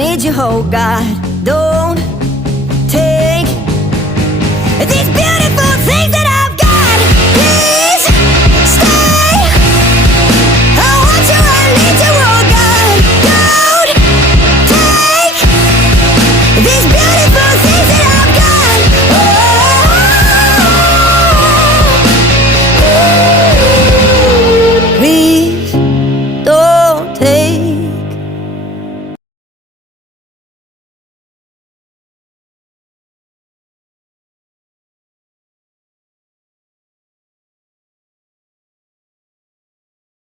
need you, oh God. Don't take these beautiful